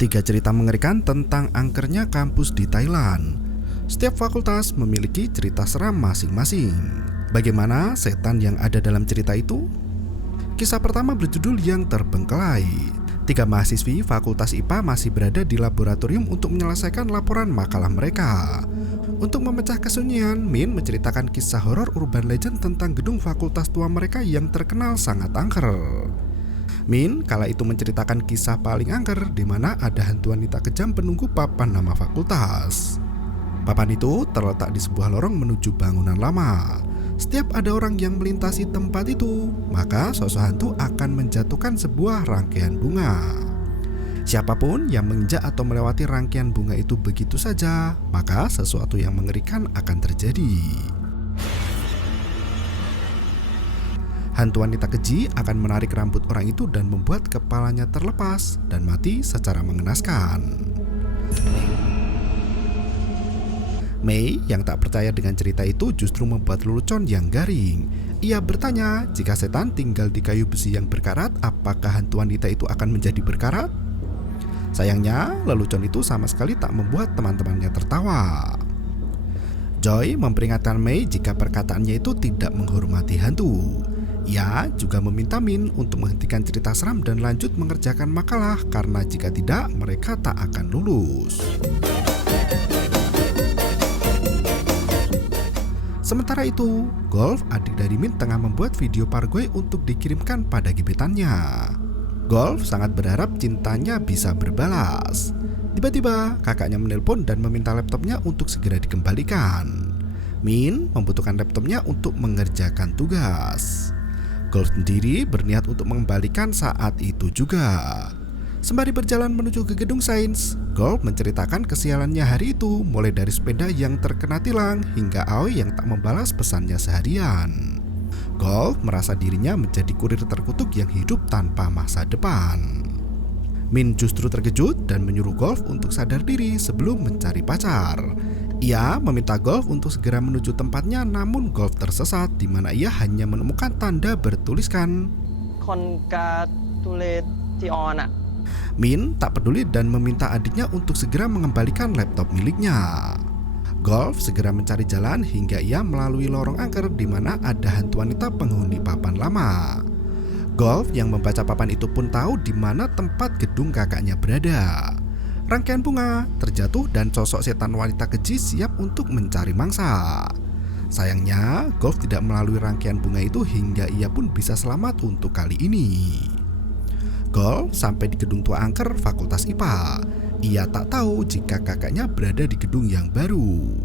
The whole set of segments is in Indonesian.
Tiga cerita mengerikan tentang angkernya kampus di Thailand. Setiap fakultas memiliki cerita seram masing-masing. Bagaimana setan yang ada dalam cerita itu? Kisah pertama berjudul Yang Terbengkelai. Tiga mahasiswi Fakultas IPA masih berada di laboratorium untuk menyelesaikan laporan makalah mereka. Untuk memecah kesunyian, Min menceritakan kisah horor urban legend tentang gedung fakultas tua mereka yang terkenal sangat angker. Min kala itu menceritakan kisah paling angker di mana ada hantu wanita kejam penunggu papan nama fakultas. Papan itu terletak di sebuah lorong menuju bangunan lama. Setiap ada orang yang melintasi tempat itu, maka sosok hantu akan menjatuhkan sebuah rangkaian bunga. Siapapun yang menginjak atau melewati rangkaian bunga itu begitu saja, maka sesuatu yang mengerikan akan terjadi. Hantu wanita keji akan menarik rambut orang itu dan membuat kepalanya terlepas dan mati secara mengenaskan. Mei yang tak percaya dengan cerita itu justru membuat lelucon yang garing. Ia bertanya, jika setan tinggal di kayu besi yang berkarat, apakah hantu wanita itu akan menjadi berkarat? Sayangnya, lelucon itu sama sekali tak membuat teman-temannya tertawa. Joy memperingatkan Mei jika perkataannya itu tidak menghormati hantu. Ia juga meminta Min untuk menghentikan cerita seram dan lanjut mengerjakan makalah karena jika tidak, mereka tak akan lulus. Sementara itu, Golf, adik dari Min, tengah membuat video pargoy untuk dikirimkan pada gebetannya. Golf sangat berharap cintanya bisa berbalas. Tiba-tiba, kakaknya menelpon dan meminta laptopnya untuk segera dikembalikan. Min membutuhkan laptopnya untuk mengerjakan tugas. Golf sendiri berniat untuk mengembalikan saat itu juga. Sembari berjalan menuju ke gedung sains, Golf menceritakan kesialannya hari itu, mulai dari sepeda yang terkena tilang hingga Aoi yang tak membalas pesannya seharian. Golf merasa dirinya menjadi kurir terkutuk yang hidup tanpa masa depan. Min justru terkejut dan menyuruh Golf untuk sadar diri sebelum mencari pacar. Ia meminta Golf untuk segera menuju tempatnya, namun Golf tersesat di mana ia hanya menemukan tanda bertuliskan Congratulations. Min tak peduli dan meminta adiknya untuk segera mengembalikan laptop miliknya. Golf segera mencari jalan hingga ia melalui lorong angker di mana ada hantu wanita penghuni papan lama. Golf yang membaca papan itu pun tahu di mana tempat gedung kakaknya berada. Rangkaian bunga terjatuh dan sosok setan wanita keji siap untuk mencari mangsa. Sayangnya, Golf tidak melalui rangkaian bunga itu hingga ia pun bisa selamat untuk kali ini. Golf sampai di gedung tua angker Fakultas IPA. Ia tak tahu jika kakaknya berada di gedung yang baru.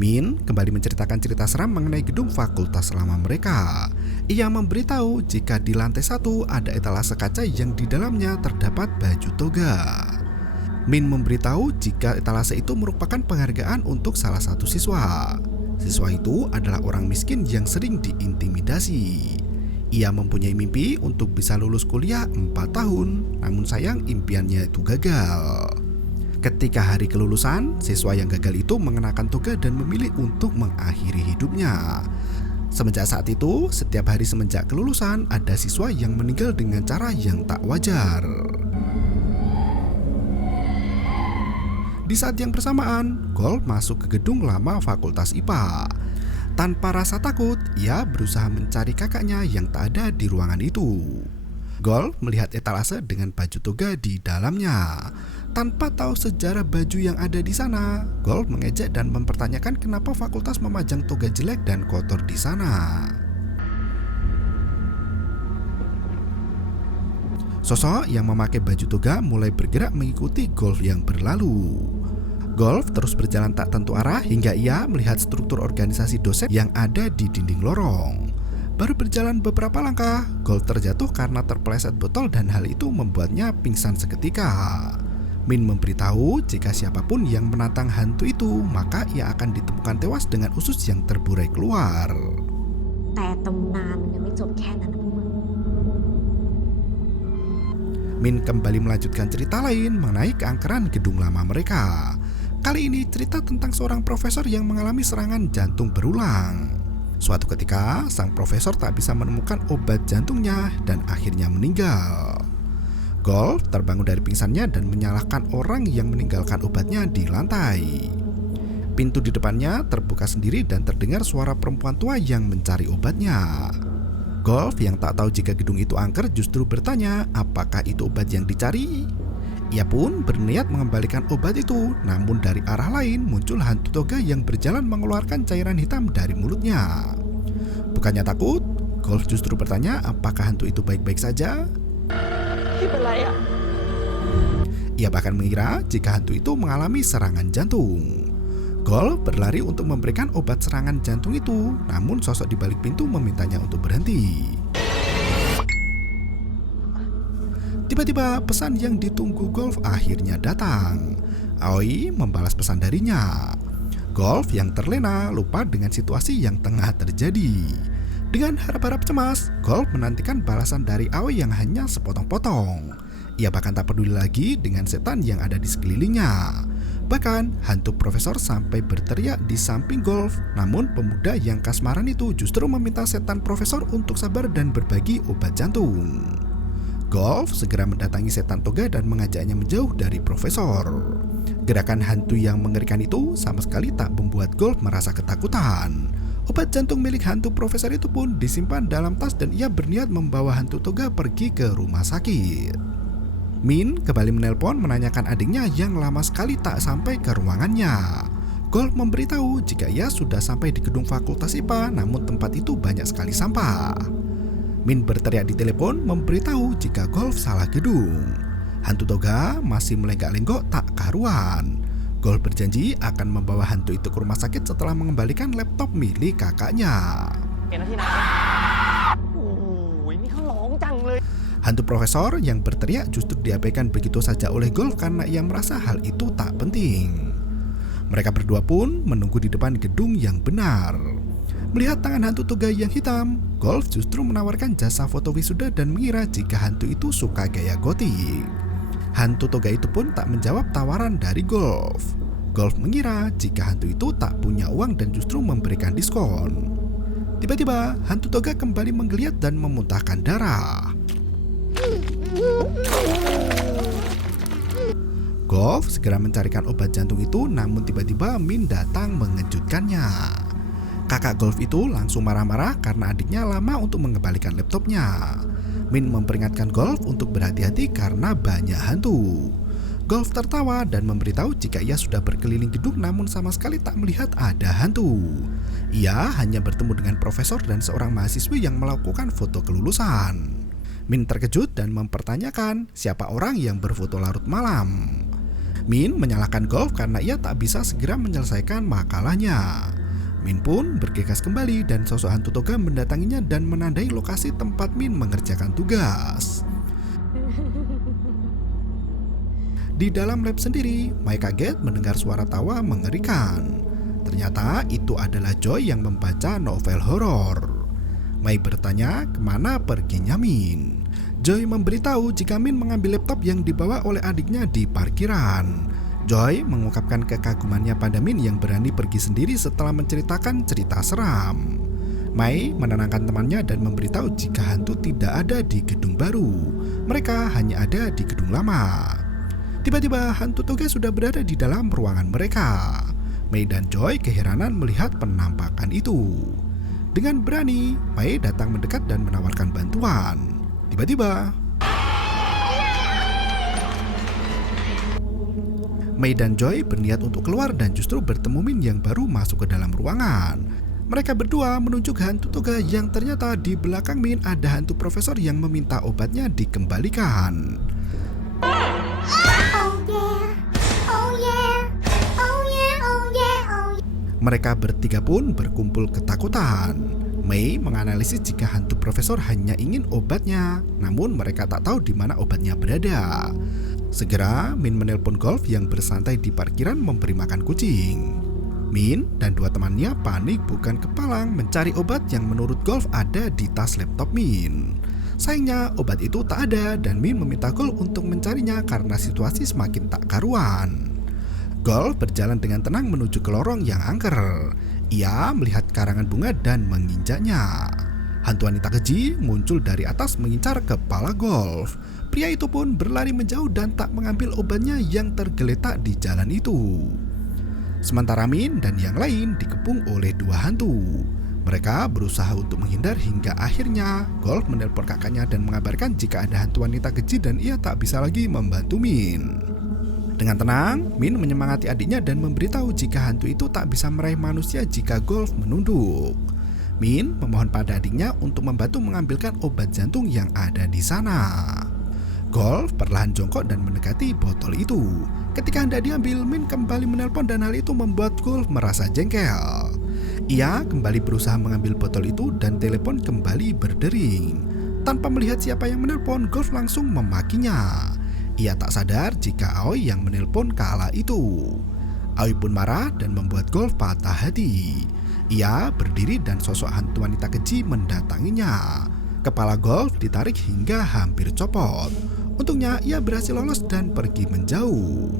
Min kembali menceritakan cerita seram mengenai gedung fakultas lama mereka. Ia memberitahu jika di lantai 1 ada etalase kaca yang di dalamnya terdapat baju toga. Min memberitahu jika etalase itu merupakan penghargaan untuk salah satu siswa. Siswa itu adalah orang miskin yang sering diintimidasi. Ia mempunyai mimpi untuk bisa lulus kuliah 4 tahun, namun sayang impiannya itu gagal. Ketika hari kelulusan, siswa yang gagal itu mengenakan toga dan memilih untuk mengakhiri hidupnya. Semenjak saat itu, setiap hari semenjak kelulusan, ada siswa yang meninggal dengan cara yang tak wajar. Di saat yang bersamaan, Golf masuk ke gedung lama Fakultas IPA. Tanpa rasa takut, ia berusaha mencari kakaknya yang tak ada di ruangan itu. Golf melihat etalase dengan baju toga di dalamnya. Tanpa tahu sejarah baju yang ada di sana, Golf mengejek dan mempertanyakan kenapa fakultas memajang toga jelek dan kotor di sana. Sosok yang memakai baju toga mulai bergerak mengikuti Golf yang berlalu. Golf terus berjalan tak tentu arah hingga ia melihat struktur organisasi dosen yang ada di dinding lorong. Baru berjalan beberapa langkah, Golf terjatuh karena terpeleset botol dan hal itu membuatnya pingsan seketika. Min memberitahu jika siapapun yang menantang hantu itu, maka ia akan ditemukan tewas dengan usus yang terburai keluar. Min kembali melanjutkan cerita lain mengenai keangkeran gedung lama mereka. Kali ini cerita tentang seorang profesor yang mengalami serangan jantung berulang. Suatu ketika, sang profesor tak bisa menemukan obat jantungnya dan akhirnya meninggal. Golf terbangun dari pingsannya dan menyalahkan orang yang meninggalkan obatnya di lantai. Pintu di depannya terbuka sendiri dan terdengar suara perempuan tua yang mencari obatnya. Golf yang tak tahu jika gedung itu angker justru bertanya apakah itu obat yang dicari. Ia pun berniat mengembalikan obat itu, namun dari arah lain muncul hantu toga yang berjalan mengeluarkan cairan hitam dari mulutnya. Bukannya takut, Golf justru bertanya apakah hantu itu baik-baik saja. Ia bahkan mengira jika hantu itu mengalami serangan jantung. Golf berlari untuk memberikan obat serangan jantung itu, namun sosok di balik pintu memintanya untuk berhenti. Tiba-tiba pesan yang ditunggu Golf akhirnya datang. Aoi membalas pesan darinya. Golf yang terlena lupa dengan situasi yang tengah terjadi. Dengan harap-harap cemas, Golf menantikan balasan dari Aoi yang hanya sepotong-potong. Ia bahkan tak peduli lagi dengan setan yang ada di sekelilingnya. Bahkan hantu profesor sampai berteriak di samping Golf. Namun pemuda yang kasmaran itu justru meminta setan profesor untuk sabar dan berbagi obat jantung. Golf segera mendatangi setan toga dan mengajaknya menjauh dari profesor. Gerakan hantu yang mengerikan itu sama sekali tak membuat Golf merasa ketakutan. Obat jantung milik hantu profesor itu pun disimpan dalam tas dan ia berniat membawa hantu toga pergi ke rumah sakit. Min kembali menelpon menanyakan adiknya yang lama sekali tak sampai ke ruangannya. Golf memberitahu jika ia sudah sampai di gedung fakultas IPA, namun tempat itu banyak sekali sampah. Min berteriak di telepon memberitahu jika Golf salah gedung. Hantu toga masih melenggak-lenggok tak karuan. Golf berjanji akan membawa hantu itu ke rumah sakit setelah mengembalikan laptop milik kakaknya. Hantu profesor yang berteriak justru diabaikan begitu saja oleh Golf karena ia merasa hal itu tak penting. Mereka berdua pun menunggu di depan gedung yang benar. Melihat tangan hantu toga yang hitam, Golf justru menawarkan jasa foto wisuda dan mengira jika hantu itu suka gaya gotik. Hantu toga itu pun tak menjawab tawaran dari Golf. Golf mengira jika hantu itu tak punya uang dan justru memberikan diskon. Tiba-tiba hantu toga kembali menggeliat dan memuntahkan darah. Golf segera mencarikan obat jantung itu, namun tiba-tiba Min datang mengejutkannya. Kakak Golf itu langsung marah-marah karena adiknya lama untuk mengembalikan laptopnya. Min memperingatkan Golf untuk berhati-hati karena banyak hantu. Golf tertawa dan memberitahu jika ia sudah berkeliling gedung namun sama sekali tak melihat ada hantu. Ia hanya bertemu dengan profesor dan seorang mahasiswi yang melakukan foto kelulusan. Min terkejut dan mempertanyakan siapa orang yang berfoto larut malam. Min menyalahkan Golf karena ia tak bisa segera menyelesaikan makalahnya. Min pun bergegas kembali dan sosok hantu toga mendatanginya dan menandai lokasi tempat Min mengerjakan tugas. Di dalam lab sendiri, Mai kaget mendengar suara tawa mengerikan. Ternyata itu adalah Joy yang membaca novel horor. Mai bertanya kemana perginya Min. Joy memberitahu jika Min mengambil laptop yang dibawa oleh adiknya di parkiran. Joy mengungkapkan kekagumannya pada Min yang berani pergi sendiri setelah menceritakan cerita seram. Mai menenangkan temannya dan memberitahu jika hantu tidak ada di gedung baru. Mereka hanya ada di gedung lama. Tiba-tiba hantu toga sudah berada di dalam ruangan mereka. Mai dan Joy keheranan melihat penampakan itu. Dengan berani, Mai datang mendekat dan menawarkan bantuan. Tiba-tiba Mai dan Joy berniat untuk keluar dan justru bertemu Min yang baru masuk ke dalam ruangan. Mereka berdua menunjuk hantu toga yang ternyata di belakang Min ada hantu profesor yang meminta obatnya dikembalikan. Mereka bertiga pun berkumpul ketakutan. Mai menganalisis jika hantu profesor hanya ingin obatnya, namun mereka tak tahu di mana obatnya berada. Segera Min menelpon Golf yang bersantai di parkiran memberi makan kucing. Min dan dua temannya panik bukan kepalang mencari obat yang menurut Golf ada di tas laptop Min. Sayangnya obat itu tak ada dan Min meminta Golf untuk mencarinya karena situasi semakin tak karuan. Golf berjalan dengan tenang menuju ke lorong yang angker. Ia melihat karangan bunga dan menginjaknya. Hantu wanita keji muncul dari atas mengincar kepala Golf. Pria itu pun berlari menjauh dan tak mengambil obatnya yang tergeletak di jalan itu. Sementara Min dan yang lain dikepung oleh dua hantu. Mereka berusaha untuk menghindar hingga akhirnya Golf menelpon kakaknya dan mengabarkan jika ada hantu wanita keji dan ia tak bisa lagi membantu Min. Dengan tenang, Min menyemangati adiknya dan memberitahu jika hantu itu tak bisa meraih manusia jika Golf menunduk. Min memohon pada adiknya untuk membantu mengambilkan obat jantung yang ada di sana. Golf perlahan jongkok dan mendekati botol itu. Ketika hendak diambil, Min kembali menelpon dan hal itu membuat Golf merasa jengkel. Ia kembali berusaha mengambil botol itu dan telepon kembali berdering. Tanpa melihat siapa yang menelpon, Golf langsung memakinya. Ia tak sadar jika Aoi yang menelpon kala itu. Aoi pun marah dan membuat Golf patah hati. Ia berdiri dan sosok hantu wanita keji mendatanginya. Kepala Golf ditarik hingga hampir copot. Untungnya ia berhasil lolos dan pergi menjauh.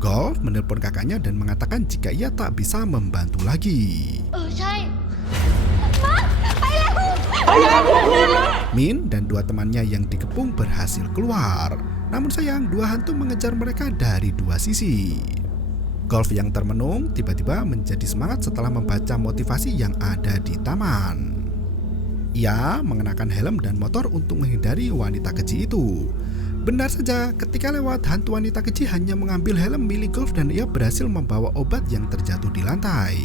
Golf menelpon kakaknya dan mengatakan jika ia tak bisa membantu lagi. Min dan dua temannya yang dikepung berhasil keluar. Namun sayang, dua hantu mengejar mereka dari dua sisi. Golf yang termenung tiba-tiba menjadi semangat setelah membaca motivasi yang ada di taman. Ia mengenakan helm dan motor untuk menghindari wanita keji itu. Benar saja, ketika lewat, hantu wanita keji hanya mengambil helm milik Golf dan ia berhasil membawa obat yang terjatuh di lantai.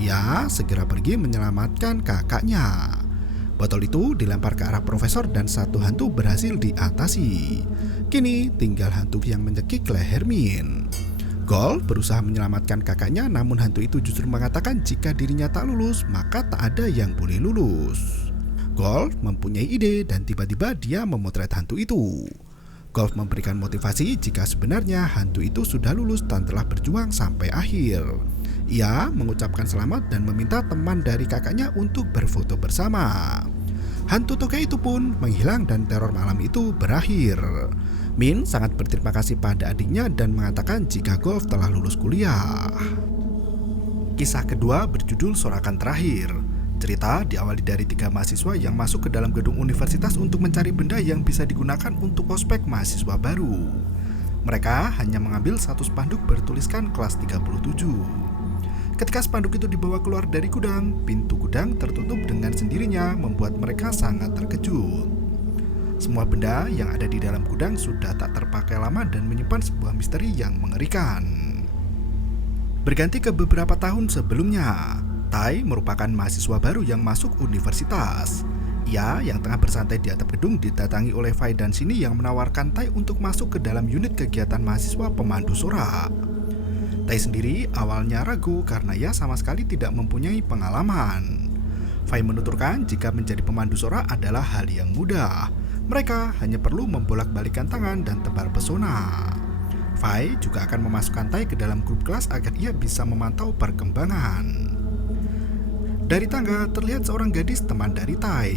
Ia segera pergi menyelamatkan kakaknya. Botol itu dilempar ke arah profesor dan satu hantu berhasil diatasi. Kini tinggal hantu yang mencekik leher Min. Golf berusaha menyelamatkan kakaknya, namun hantu itu justru mengatakan jika dirinya tak lulus, maka tak ada yang boleh lulus. Golf mempunyai ide dan tiba-tiba dia memotret hantu itu. Golf memberikan motivasi jika sebenarnya hantu itu sudah lulus dan telah berjuang sampai akhir. Ia mengucapkan selamat dan meminta teman dari kakaknya untuk berfoto bersama. Hantu toge itu pun menghilang dan teror malam itu berakhir. Min sangat berterima kasih pada adiknya dan mengatakan jika Golf telah lulus kuliah. Kisah kedua berjudul Sorakan Terakhir. Cerita diawali dari 3 mahasiswa yang masuk ke dalam gedung universitas untuk mencari benda yang bisa digunakan untuk ospek mahasiswa baru. Mereka hanya mengambil satu spanduk bertuliskan kelas 37. Ketika spanduk itu dibawa keluar dari gudang, pintu gudang tertutup dengan sendirinya membuat mereka sangat terkejut. Semua benda yang ada di dalam gudang sudah tak terpakai lama dan menyimpan sebuah misteri yang mengerikan. Berganti ke beberapa tahun sebelumnya, Tai merupakan mahasiswa baru yang masuk universitas. Ia yang tengah bersantai di atap gedung didatangi oleh Fai dan Sini yang menawarkan Tai untuk masuk ke dalam unit kegiatan mahasiswa pemandu sorak. Tai sendiri awalnya ragu karena ia sama sekali tidak mempunyai pengalaman. Fai menuturkan jika menjadi pemandu sorak adalah hal yang mudah. Mereka hanya perlu membolak-balikan tangan dan tebar pesona. Fai juga akan memasukkan Tai ke dalam grup kelas agar ia bisa memantau perkembangan. Dari tangga terlihat seorang gadis teman dari Tai.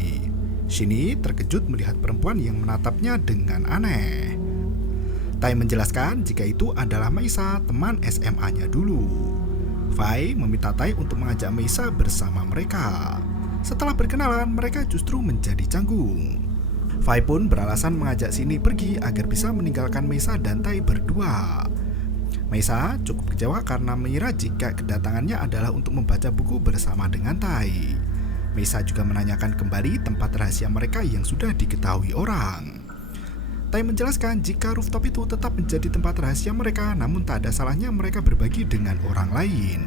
Sini terkejut melihat perempuan yang menatapnya dengan aneh. Tai menjelaskan jika itu adalah Meisa, teman SMA-nya dulu. Fai meminta Tai untuk mengajak Meisa bersama mereka. Setelah berkenalan, mereka justru menjadi canggung. Fai pun beralasan mengajak Sini pergi agar bisa meninggalkan Meisa dan Tai berdua. Meisa cukup kecewa karena mengira jika kedatangannya adalah untuk membaca buku bersama dengan Tai. Meisa juga menanyakan kembali tempat rahasia mereka yang sudah diketahui orang. Tai menjelaskan jika rooftop itu tetap menjadi tempat rahasia mereka, namun tak ada salahnya mereka berbagi dengan orang lain.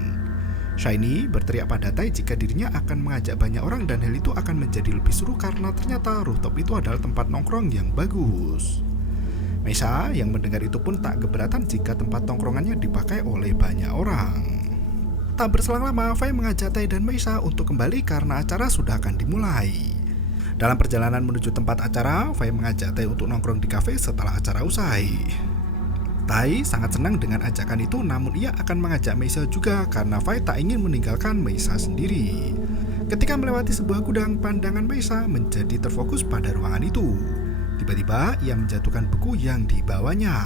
Shiny berteriak pada Tai jika dirinya akan mengajak banyak orang dan hal itu akan menjadi lebih seru karena ternyata rooftop itu adalah tempat nongkrong yang bagus. Meisa yang mendengar itu pun tak keberatan jika tempat tongkrongannya dipakai oleh banyak orang. Tak berselang lama, Fai mengajak Tai dan Meisa untuk kembali karena acara sudah akan dimulai. Dalam perjalanan menuju tempat acara, Fai mengajak Tai untuk nongkrong di kafe setelah acara usai. Tai sangat senang dengan ajakan itu, namun ia akan mengajak Meisa juga karena Fai tak ingin meninggalkan Meisa sendiri. Ketika melewati sebuah gudang, pandangan Meisa menjadi terfokus pada ruangan itu. Tiba-tiba ia menjatuhkan buku yang dibawanya.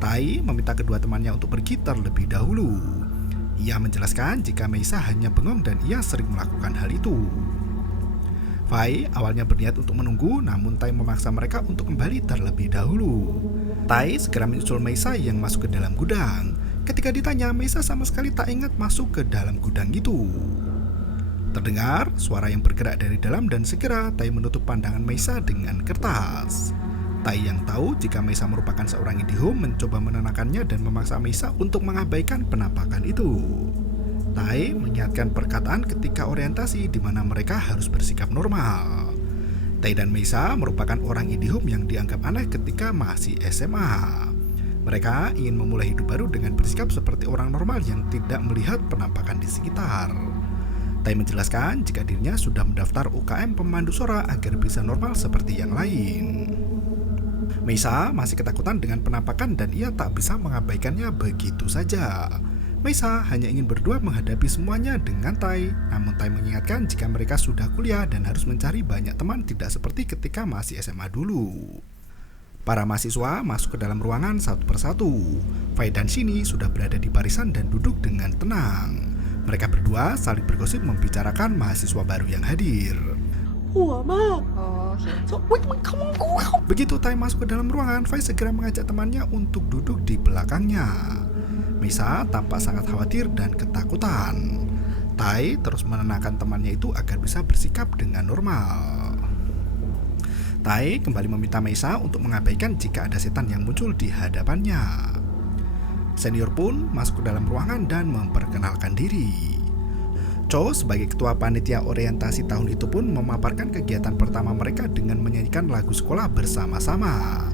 Tai meminta kedua temannya untuk pergi terlebih dahulu. Ia menjelaskan jika Meisa hanya bengong dan ia sering melakukan hal itu. Fai awalnya berniat untuk menunggu, namun Tai memaksa mereka untuk kembali terlebih dahulu. Tai segera menyusul Meisa yang masuk ke dalam gudang. Ketika ditanya, Meisa sama sekali tak ingat masuk ke dalam gudang itu. Terdengar suara yang bergerak dari dalam dan segera Tai menutup pandangan Meisa dengan kertas. Tai yang tahu jika Meisa merupakan seorang indihome mencoba menenangkannya dan memaksa Meisa untuk mengabaikan penampakan itu. Tai mengingatkan perkataan ketika orientasi di mana mereka harus bersikap normal. Tai dan Meisa merupakan orang indihome yang dianggap aneh ketika masih SMA. Mereka ingin memulai hidup baru dengan bersikap seperti orang normal yang tidak melihat penampakan di sekitar. Tai menjelaskan jika dirinya sudah mendaftar UKM pemandu suara agar bisa normal seperti yang lain. Meisa masih ketakutan dengan penampakan dan ia tak bisa mengabaikannya begitu saja. Meisa hanya ingin berdua menghadapi semuanya dengan Tai, namun Tai mengingatkan jika mereka sudah kuliah dan harus mencari banyak teman tidak seperti ketika masih SMA dulu. Para mahasiswa masuk ke dalam ruangan satu persatu. Fai dan Shinny sudah berada di barisan dan duduk dengan tenang. Mereka berdua saling bergosip membicarakan mahasiswa baru yang hadir. Begitu Tai masuk ke dalam ruangan, Fai segera mengajak temannya untuk duduk di belakangnya. Meisa tampak sangat khawatir dan ketakutan. Tai terus menenangkan temannya itu agar bisa bersikap dengan normal. Tai kembali meminta Meisa untuk mengabaikan jika ada setan yang muncul di hadapannya. Senior pun masuk ke dalam ruangan dan memperkenalkan diri. Cho sebagai ketua panitia orientasi tahun itu pun memaparkan kegiatan pertama mereka dengan menyanyikan lagu sekolah bersama-sama.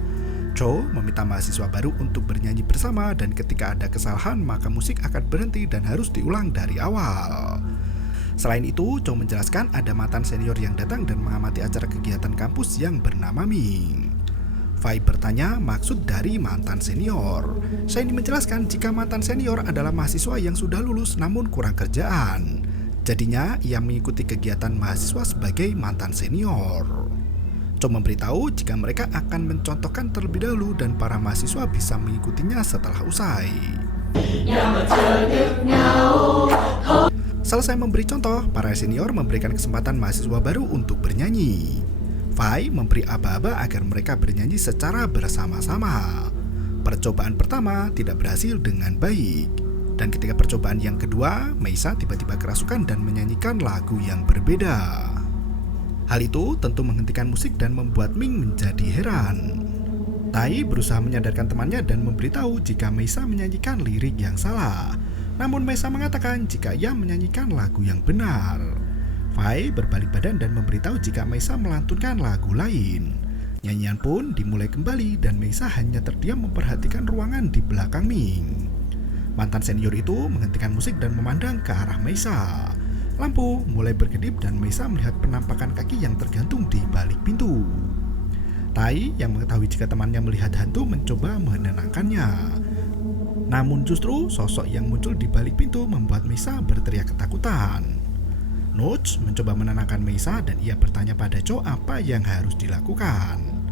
Cho meminta mahasiswa baru untuk bernyanyi bersama dan ketika ada kesalahan maka musik akan berhenti dan harus diulang dari awal. Selain itu, Cho menjelaskan ada mantan senior yang datang dan mengamati acara kegiatan kampus yang bernama Ming. Fai bertanya maksud dari mantan senior. Shiny menjelaskan jika mantan senior adalah mahasiswa yang sudah lulus namun kurang kerjaan. Jadinya ia mengikuti kegiatan mahasiswa sebagai mantan senior. Cho memberitahu jika mereka akan mencontohkan terlebih dahulu dan para mahasiswa bisa mengikutinya setelah usai. Selesai memberi contoh, para senior memberikan kesempatan mahasiswa baru untuk bernyanyi. Fai memberi aba-aba agar mereka bernyanyi secara bersama-sama. Percobaan pertama tidak berhasil dengan baik. Dan ketika percobaan yang kedua, Meisa tiba-tiba kerasukan dan menyanyikan lagu yang berbeda. Hal itu tentu menghentikan musik dan membuat Ming menjadi heran. Tai berusaha menyadarkan temannya dan memberitahu jika Meisa menyanyikan lirik yang salah. Namun Meisa mengatakan jika ia menyanyikan lagu yang benar. Fai berbalik badan dan memberitahu jika Meisa melantunkan lagu lain. Nyanyian pun dimulai kembali dan Meisa hanya terdiam memperhatikan ruangan di belakang Ming. Mantan senior itu menghentikan musik dan memandang ke arah Meisa. Lampu mulai berkedip dan Meisa melihat penampakan kaki yang tergantung di balik pintu. Tai yang mengetahui jika temannya melihat hantu mencoba menenangkannya. Namun justru sosok yang muncul di balik pintu membuat Meisa berteriak ketakutan. Notch mencoba menenangkan Meisa dan ia bertanya pada Cho apa yang harus dilakukan.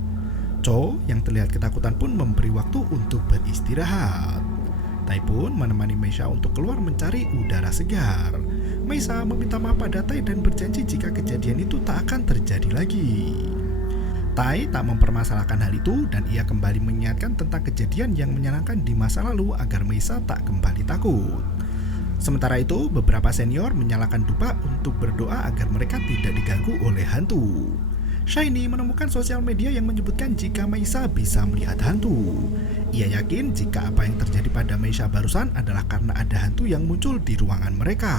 Cho yang terlihat ketakutan pun memberi waktu untuk beristirahat. Tai pun menemani Meisa untuk keluar mencari udara segar. Meisa meminta maaf pada Tai dan berjanji jika kejadian itu tak akan terjadi lagi. Tai tak mempermasalahkan hal itu dan ia kembali mengingatkan tentang kejadian yang menyenangkan di masa lalu agar Meisa tak kembali takut. Sementara itu, beberapa senior menyalakan dupa untuk berdoa agar mereka tidak diganggu oleh hantu. Shiny menemukan sosial media yang menyebutkan jika Meisa bisa melihat hantu. Ia yakin jika apa yang terjadi pada Meisa barusan adalah karena ada hantu yang muncul di ruangan mereka.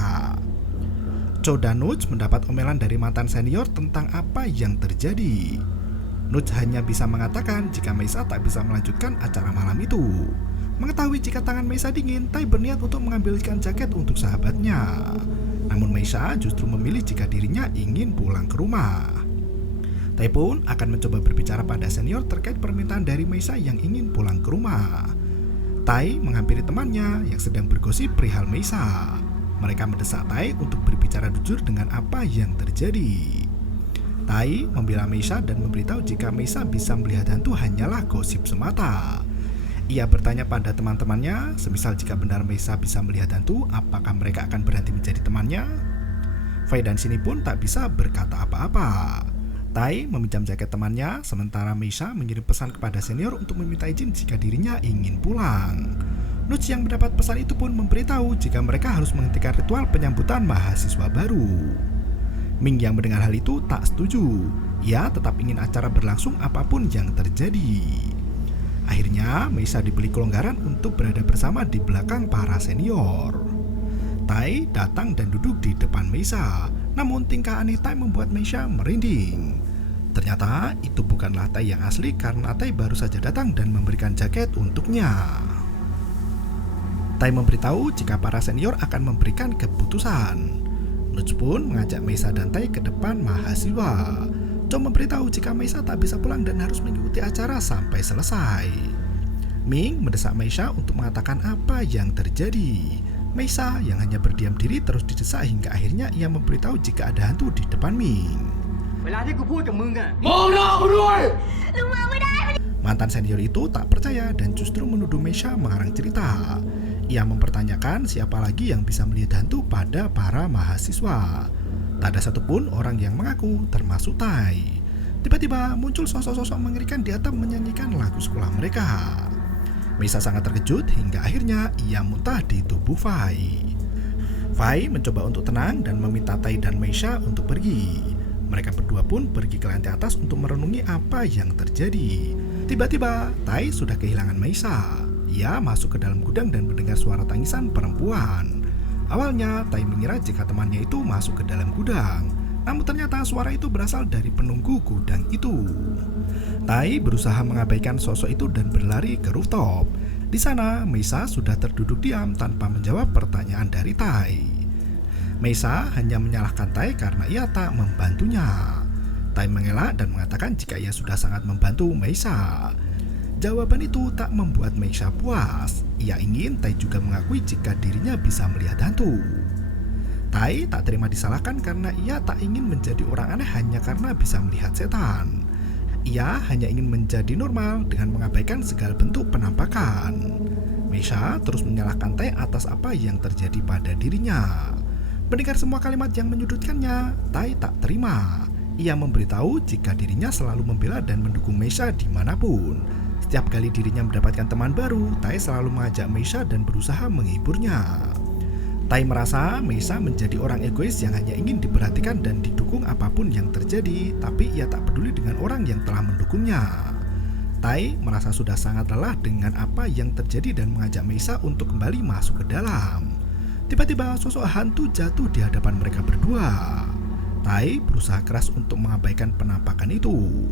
Cho dan Nutch mendapat omelan dari mantan senior tentang apa yang terjadi. Nutch hanya bisa mengatakan jika Meisa tak bisa melanjutkan acara malam itu. Mengetahui jika tangan Meisa dingin, Tai berniat untuk mengambilkan jaket untuk sahabatnya. Namun Meisa justru memilih jika dirinya ingin pulang ke rumah. Tai pun akan mencoba berbicara pada senior terkait permintaan dari Meisa yang ingin pulang ke rumah. Tai menghampiri temannya yang sedang bergosip perihal Meisa. Mereka mendesak Tai untuk berbicara jujur dengan apa yang terjadi. Tai membela Meisa dan memberitahu jika Meisa bisa melihat hantu hanyalah gosip semata. Ia bertanya pada teman-temannya, semisal jika benar Meisa bisa melihat hantu, apakah mereka akan berhenti menjadi temannya? Fai dan Sini pun tak bisa berkata apa-apa. Tai meminjam jaket temannya, sementara Meisha mengirim pesan kepada senior untuk meminta izin jika dirinya ingin pulang. Nuts yang mendapat pesan itu pun memberitahu jika mereka harus menghentikan ritual penyambutan mahasiswa baru. Ming yang mendengar hal itu tak setuju. Ia tetap ingin acara berlangsung apapun yang terjadi. Akhirnya, Meisha diberi kelonggaran untuk berada bersama di belakang para senior. Tai datang dan duduk di depan Meisha, namun tingkah aneh Tai membuat Meisha merinding. Ternyata itu bukanlah Tai yang asli karena Tai baru saja datang dan memberikan jaket untuknya. Tai memberitahu jika para senior akan memberikan keputusan. Nuts pun mengajak Meisha dan Tai ke depan mahasiswa. Chow memberitahu jika Meisha tak bisa pulang dan harus mengikuti acara sampai selesai. Ming mendesak Meisha untuk mengatakan apa yang terjadi. Meisha yang hanya berdiam diri terus didesak hingga akhirnya ia memberitahu jika ada hantu di depan Ming. Mantan senior itu tak percaya dan justru menuduh Meisha mengarang cerita. Ia mempertanyakan siapa lagi yang bisa melihat hantu pada para mahasiswa. Tak ada satupun orang yang mengaku, termasuk Tai. Tiba-tiba muncul sosok-sosok mengerikan di atap menyanyikan lagu sekolah mereka. Meisha sangat terkejut hingga akhirnya ia muntah di tubuh Fai. Fai mencoba untuk tenang dan meminta Tai dan Meisha untuk pergi. Mereka berdua pun pergi ke lantai atas untuk merenungi apa yang terjadi. Tiba-tiba, Tai sudah kehilangan Meisha. Ia masuk ke dalam gudang dan mendengar suara tangisan perempuan. Awalnya, Tai mengira jika temannya itu masuk ke dalam gudang. Namun ternyata suara itu berasal dari penunggu gudang itu. Tai berusaha mengabaikan sosok itu dan berlari ke rooftop. Di sana, Meisha sudah terduduk diam tanpa menjawab pertanyaan dari Tai. Meisha hanya menyalahkan Tai karena ia tak membantunya. Tai mengelak dan mengatakan jika ia sudah sangat membantu Meisha. Jawaban itu tak membuat Meisha puas. Ia ingin Tai juga mengakui jika dirinya bisa melihat hantu. Tai tak terima disalahkan karena ia tak ingin menjadi orang aneh hanya karena bisa melihat setan. Ia hanya ingin menjadi normal dengan mengabaikan segala bentuk penampakan. Meisha terus menyalahkan Tai atas apa yang terjadi pada dirinya. Mendengar semua kalimat yang menyudutkannya, Tai tak terima. Ia memberitahu jika dirinya selalu membela dan mendukung Meisha dimanapun. Setiap kali dirinya mendapatkan teman baru, Tai selalu mengajak Meisha dan berusaha menghiburnya. Tai merasa Meisha menjadi orang egois yang hanya ingin diperhatikan dan didukung apapun yang terjadi, tapi ia tak peduli dengan orang yang telah mendukungnya. Tai merasa sudah sangat lelah dengan apa yang terjadi dan mengajak Meisha untuk kembali masuk ke dalam. Tiba-tiba sosok hantu jatuh di hadapan mereka berdua. Tai berusaha keras untuk mengabaikan penampakan itu.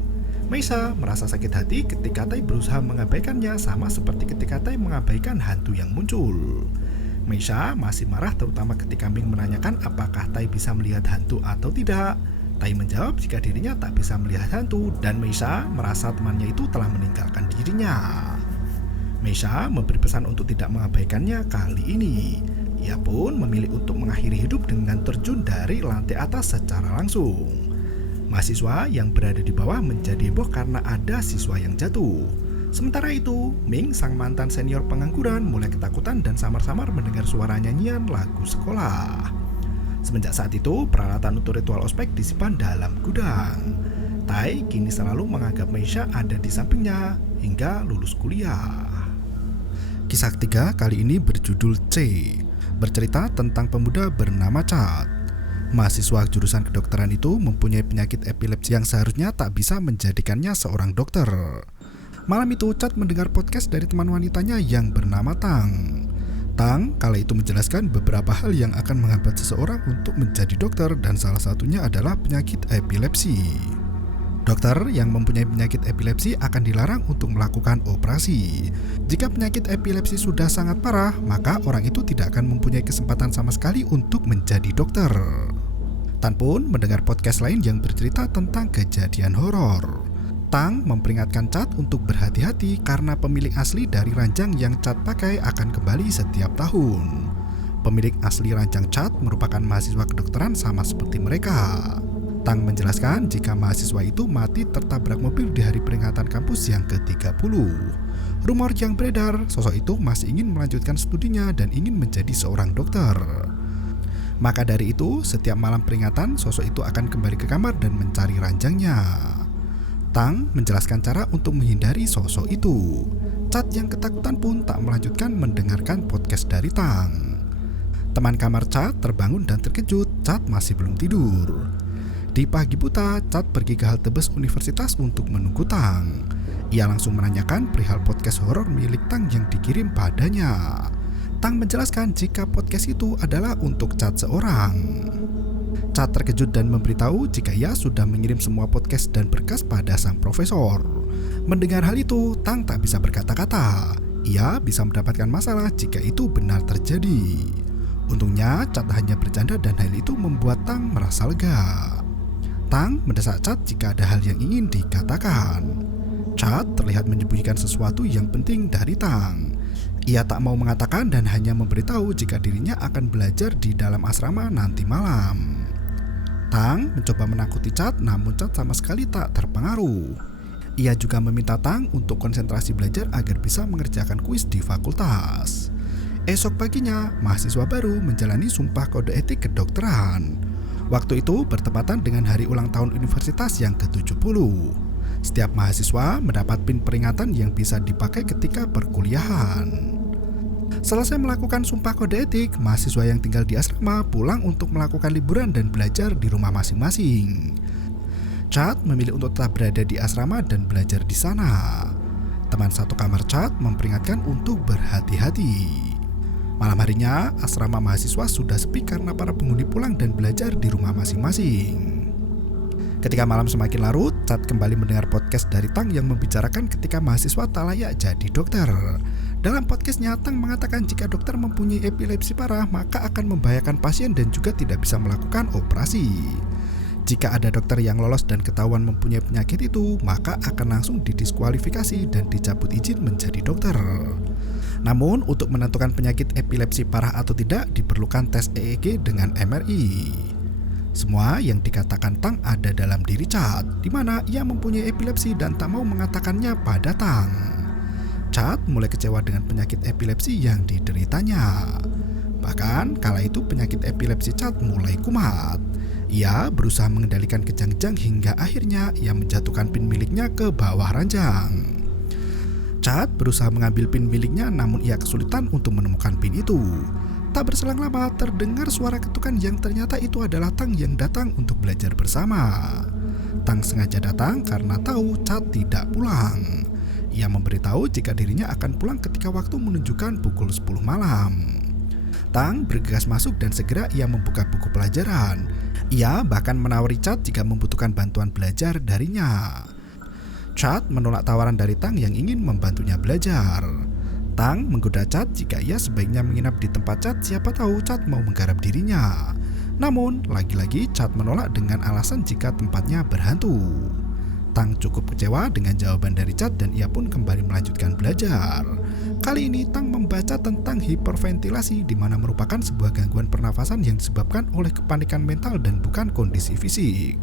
Meisha merasa sakit hati ketika Tai berusaha mengabaikannya sama seperti ketika Tai mengabaikan hantu yang muncul. Meisha masih marah terutama ketika Ming menanyakan apakah Tai bisa melihat hantu atau tidak. Tai menjawab jika dirinya tak bisa melihat hantu dan Meisha merasa temannya itu telah meninggalkan dirinya. Meisha memberi pesan untuk tidak mengabaikannya kali ini. Ia pun memilih untuk mengakhiri hidup dengan terjun dari lantai atas secara langsung. Mahasiswa yang berada di bawah menjadi heboh karena ada siswa yang jatuh. Sementara itu, Ming, sang mantan senior pengangguran, mulai ketakutan dan samar-samar mendengar suara nyanyian lagu sekolah. Semenjak saat itu, peralatan untuk ritual ospek disimpan dalam gudang. Tai kini selalu menganggap Meisha ada di sampingnya hingga lulus kuliah. Kisah ketiga kali ini berjudul C, bercerita tentang pemuda bernama Chad. Mahasiswa jurusan kedokteran itu mempunyai penyakit epilepsi yang seharusnya tak bisa menjadikannya seorang dokter. Malam itu Chad mendengar podcast dari teman wanitanya yang bernama Tang. Tang kala itu menjelaskan beberapa hal yang akan menghambat seseorang untuk menjadi dokter dan salah satunya adalah penyakit epilepsi. Dokter yang mempunyai penyakit epilepsi akan dilarang untuk melakukan operasi. Jika penyakit epilepsi sudah sangat parah, maka orang itu tidak akan mempunyai kesempatan sama sekali untuk menjadi dokter. Tan pun mendengar podcast lain yang bercerita tentang kejadian horor. Tang memperingatkan Chad untuk berhati-hati karena pemilik asli dari ranjang yang Chad pakai akan kembali setiap tahun. Pemilik asli ranjang Chad merupakan mahasiswa kedokteran sama seperti mereka. Tang menjelaskan jika mahasiswa itu mati tertabrak mobil di hari peringatan kampus yang ke-30. Rumor yang beredar, sosok itu masih ingin melanjutkan studinya dan ingin menjadi seorang dokter. Maka dari itu, setiap malam peringatan, sosok itu akan kembali ke kamar dan mencari ranjangnya. Tang menjelaskan cara untuk menghindari sosok itu. Chad yang ketakutan pun tak melanjutkan mendengarkan podcast dari Tang. Teman kamar Chad terbangun dan terkejut. Chad masih belum tidur. Di pagi buta, Chad pergi ke halte bus universitas untuk menunggu Tang. Ia langsung menanyakan perihal podcast horor milik Tang yang dikirim padanya. Tang menjelaskan jika podcast itu adalah untuk Chad seorang. Chad terkejut dan memberitahu jika ia sudah mengirim semua podcast dan berkas pada sang profesor. Mendengar hal itu, Tang tak bisa berkata-kata. Ia bisa mendapatkan masalah jika itu benar terjadi. Untungnya, Chad hanya bercanda dan hal itu membuat Tang merasa lega. Tang mendesak Chad jika ada hal yang ingin dikatakan. Chad terlihat menyembunyikan sesuatu yang penting dari Tang. Ia tak mau mengatakan dan hanya memberitahu jika dirinya akan belajar di dalam asrama nanti malam. Tang mencoba menakuti Chad, namun Chad sama sekali tak terpengaruh. Ia juga meminta Tang untuk konsentrasi belajar agar bisa mengerjakan kuis di fakultas. Esok paginya, mahasiswa baru menjalani sumpah kode etik kedokteran. Waktu itu bertepatan dengan hari ulang tahun universitas yang ke-70. Setiap mahasiswa mendapat pin peringatan yang bisa dipakai ketika perkuliahan. Selesai melakukan sumpah kode etik, mahasiswa yang tinggal di asrama pulang untuk melakukan liburan dan belajar di rumah masing-masing. Chad memilih untuk tetap berada di asrama dan belajar di sana. Teman satu kamar Chad memperingatkan untuk berhati-hati. Malam harinya, asrama mahasiswa sudah sepi karena para penghuni pulang dan belajar di rumah masing-masing. Ketika malam semakin larut, Chad kembali mendengar podcast dari Tang yang membicarakan ketika mahasiswa tak layak jadi dokter. Dalam podcastnya, Tang mengatakan jika dokter mempunyai epilepsi parah, maka akan membahayakan pasien dan juga tidak bisa melakukan operasi. Jika ada dokter yang lolos dan ketahuan mempunyai penyakit itu, maka akan langsung didiskualifikasi dan dicabut izin menjadi dokter. Namun, untuk menentukan penyakit epilepsi parah atau tidak, diperlukan tes EEG dengan MRI. Semua yang dikatakan Tang ada dalam diri Chad, di mana ia mempunyai epilepsi dan tak mau mengatakannya pada Tang. Chad mulai kecewa dengan penyakit epilepsi yang dideritanya. Bahkan kala itu penyakit epilepsi Chad mulai kumat. Ia berusaha mengendalikan kejang-kejang hingga akhirnya ia menjatuhkan pin miliknya ke bawah ranjang. Chad berusaha mengambil pin miliknya, namun ia kesulitan untuk menemukan pin itu. Tak berselang lama terdengar suara ketukan yang ternyata itu adalah Tang yang datang untuk belajar bersama. Tang sengaja datang karena tahu Chad tidak pulang. Ia memberitahu jika dirinya akan pulang ketika waktu menunjukkan pukul 10 malam. Tang bergegas masuk dan segera ia membuka buku pelajaran. Ia bahkan menawari Chad jika membutuhkan bantuan belajar darinya. Chad menolak tawaran dari Tang yang ingin membantunya belajar. Tang menggoda Chad jika ia sebaiknya menginap di tempat Chad, siapa tahu Chad mau menggarap dirinya. Namun, lagi-lagi Chad menolak dengan alasan jika tempatnya berhantu. Tang cukup kecewa dengan jawaban dari Chad dan ia pun kembali melanjutkan belajar. Kali ini Tang membaca tentang hiperventilasi, di mana merupakan sebuah gangguan pernafasan yang disebabkan oleh kepanikan mental dan bukan kondisi fisik.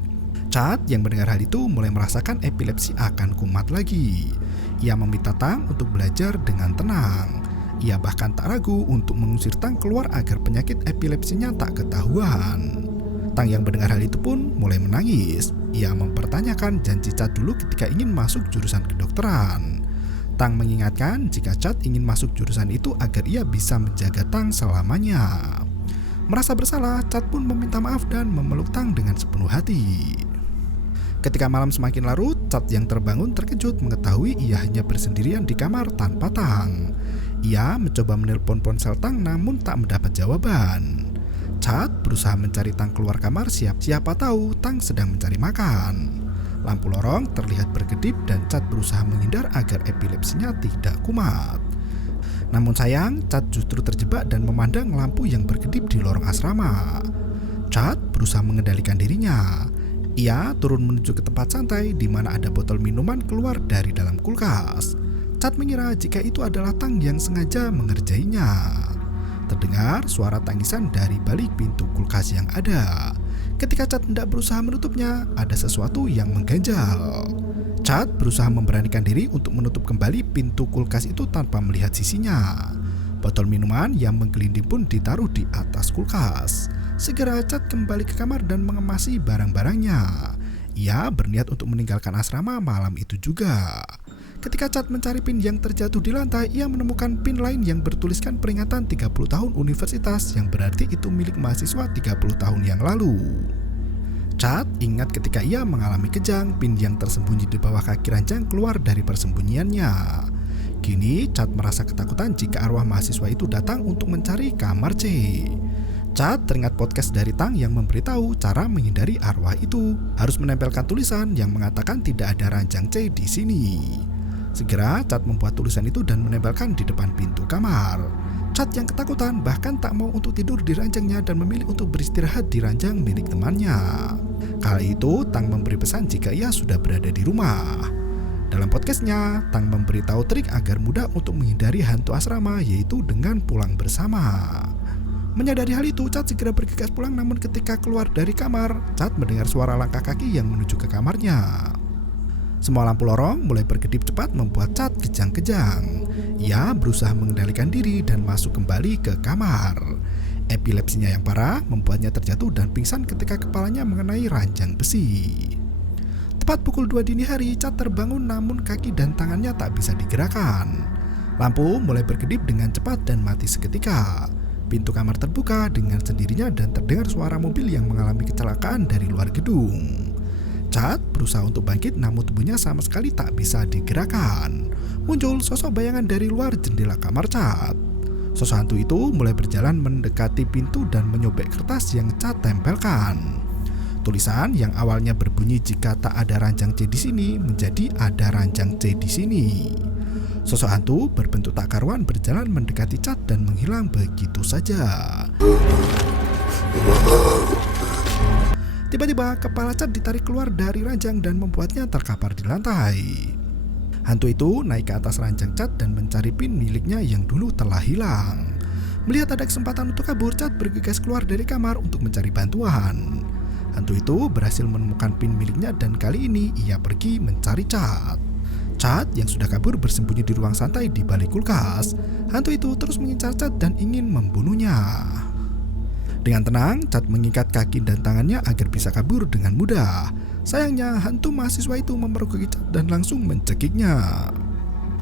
Chad yang mendengar hal itu mulai merasakan epilepsi akan kumat lagi. Ia meminta Tang untuk belajar dengan tenang. Ia bahkan tak ragu untuk mengusir Tang keluar agar penyakit epilepsinya tak ketahuan. Tang yang mendengar hal itu pun mulai menangis. Ia mempertanyakan janji Chad dulu ketika ingin masuk jurusan kedokteran. Tang mengingatkan jika Chad ingin masuk jurusan itu agar ia bisa menjaga Tang selamanya. Merasa bersalah, Chad pun meminta maaf dan memeluk Tang dengan sepenuh hati. Ketika malam semakin larut, Chad yang terbangun terkejut mengetahui ia hanya bersendirian di kamar tanpa Tang. Ia mencoba menelpon ponsel Tang namun tak mendapat jawaban. Chad berusaha mencari Tang keluar kamar, siapa tahu Tang sedang mencari makan. Lampu lorong terlihat berkedip dan Chad berusaha menghindar agar epilepsinya tidak kumat. Namun sayang, Chad justru terjebak dan memandang lampu yang berkedip di lorong asrama. Chad berusaha mengendalikan dirinya. Ia turun menuju ke tempat santai di mana ada botol minuman keluar dari dalam kulkas. Chad mengira jika itu adalah Tang yang sengaja mengerjainya. Terdengar suara tangisan dari balik pintu kulkas yang ada. Ketika Chad hendak berusaha menutupnya, ada sesuatu yang mengganjal. Chad berusaha memberanikan diri untuk menutup kembali pintu kulkas itu tanpa melihat sisinya. Botol minuman yang menggelinding pun ditaruh di atas kulkas. Segera Chad kembali ke kamar dan mengemasi barang-barangnya. Ia berniat untuk meninggalkan asrama malam itu juga. Ketika Chad mencari pin yang terjatuh di lantai, ia menemukan pin lain yang bertuliskan peringatan 30 tahun universitas, yang berarti itu milik mahasiswa 30 tahun yang lalu. Chad ingat ketika ia mengalami kejang, pin yang tersembunyi di bawah kaki ranjang keluar dari persembunyiannya. Kini Chad merasa ketakutan jika arwah mahasiswa itu datang untuk mencari kamar C. Chad teringat podcast dari Tang yang memberitahu cara menghindari arwah itu. Harus menempelkan tulisan yang mengatakan tidak ada ranjang C di sini. Segera Chad membuat tulisan itu dan menempelkan di depan pintu kamar. Chad yang ketakutan bahkan tak mau untuk tidur di ranjangnya dan memilih untuk beristirahat di ranjang milik temannya. Kali itu Tang memberi pesan jika ia sudah berada di rumah. Dalam podcastnya, Tang memberitahu trik agar mudah untuk menghindari hantu asrama, yaitu dengan pulang bersama. Menyadari hal itu, Chad segera bergegas pulang, namun ketika keluar dari kamar, Chad mendengar suara langkah kaki yang menuju ke kamarnya. Semua lampu lorong mulai berkedip cepat membuat Chad kejang-kejang. Ia berusaha mengendalikan diri dan masuk kembali ke kamar. Epilepsinya yang parah membuatnya terjatuh dan pingsan ketika kepalanya mengenai ranjang besi. Tepat pukul 2 dini hari, Chad terbangun namun kaki dan tangannya tak bisa digerakkan. Lampu mulai berkedip dengan cepat dan mati seketika. Pintu kamar terbuka dengan sendirinya dan terdengar suara mobil yang mengalami kecelakaan dari luar gedung. Chad berusaha untuk bangkit namun tubuhnya sama sekali tak bisa digerakkan. Muncul sosok bayangan dari luar jendela kamar Chad. Sosok hantu itu mulai berjalan mendekati pintu dan menyobek kertas yang Chad tempelkan. Tulisan yang awalnya berbunyi jika tak ada ranjang C di sini menjadi ada ranjang C di sini. Sosok hantu berbentuk tak karuan berjalan mendekati Chad dan menghilang begitu saja. Tiba-tiba kepala Chad ditarik keluar dari ranjang dan membuatnya terkapar di lantai. Hantu itu naik ke atas ranjang Chad dan mencari pin miliknya yang dulu telah hilang. Melihat ada kesempatan untuk kabur, Chad bergegas keluar dari kamar untuk mencari bantuan. Hantu itu berhasil menemukan pin miliknya dan kali ini ia pergi mencari Chad. Chad yang sudah kabur bersembunyi di ruang santai di balik kulkas. Hantu itu terus mengincar Chad dan ingin membunuhnya. Dengan tenang, Chad mengikat kaki dan tangannya agar bisa kabur dengan mudah. Sayangnya, hantu mahasiswa itu memergoki Chad dan langsung mencekiknya.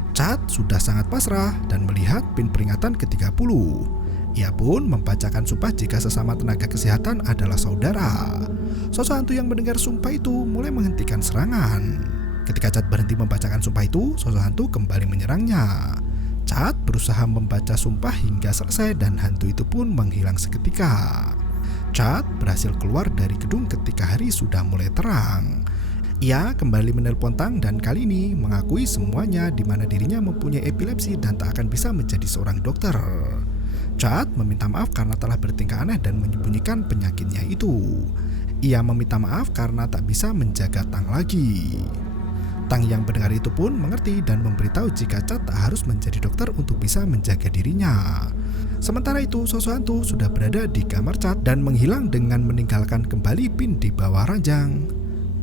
Chad sudah sangat pasrah dan melihat pin peringatan ke-30. Ia pun membacakan sumpah jika sesama tenaga kesehatan adalah saudara. Sosok hantu yang mendengar sumpah itu mulai menghentikan serangan. Ketika Chad berhenti membacakan sumpah itu, sosok hantu kembali menyerangnya. Chad berusaha membaca sumpah hingga selesai dan hantu itu pun menghilang seketika. Chad berhasil keluar dari gedung ketika hari sudah mulai terang. Ia kembali menelpon Tang dan kali ini mengakui semuanya, di mana dirinya mempunyai epilepsi dan tak akan bisa menjadi seorang dokter. Chad meminta maaf karena telah bertingkah aneh dan menyembunyikan penyakitnya itu. Ia meminta maaf karena tak bisa menjaga Tang lagi. Tang yang mendengar itu pun mengerti dan memberitahu jika Chad tak harus menjadi dokter untuk bisa menjaga dirinya. Sementara itu, sosok hantu sudah berada di kamar Chad dan menghilang dengan meninggalkan kembali pin di bawah ranjang.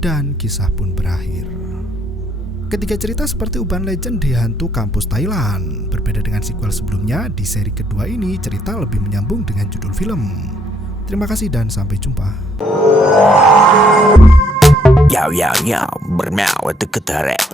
Dan kisah pun berakhir. Ketiga cerita seperti Urban Legend di hantu kampus Thailand. Berbeda dengan sequel sebelumnya, di seri kedua ini cerita lebih menyambung dengan judul film. Terima kasih dan sampai jumpa. Yo, bermau itu ketarep.